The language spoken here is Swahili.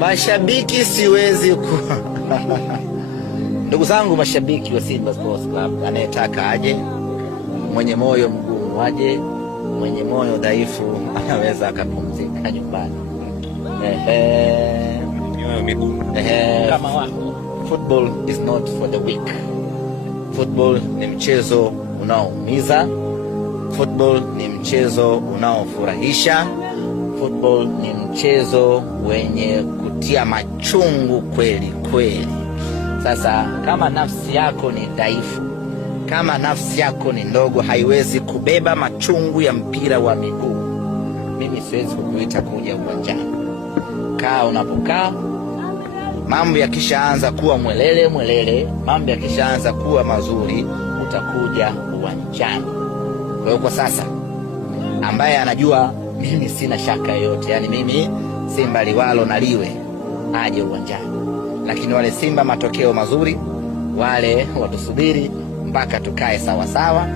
Mashabiki siwezi ku ndugu zangu mashabiki wa Simba Sports Club, anayetaka aje, mwenye moyo mgumu aje, mwenye moyo dhaifu anaweza akapumzika nyumbani. Kama wako. Football is not for the weak. Football ni mchezo unaoumiza. Football ni mchezo unaofurahisha. Football ni mchezo wenye kutia machungu kweli kweli. Sasa kama nafsi yako ni dhaifu, kama nafsi yako ni ndogo, haiwezi kubeba machungu ya mpira wa miguu, mimi siwezi kukuita kuja uwanjani. Kaa unapokaa. Mambo yakishaanza kuwa mwelele, mambo yakishaanza kuwa mazuri, utakuja uwanjani. Kwa hiyo kwa sasa, ambaye anajua mimi sina shaka yoyote, yani mimi Simba liwalo na liwe, aje uwanjani. Lakini wale Simba matokeo mazuri, wale watusubiri mpaka tukae sawa sawa.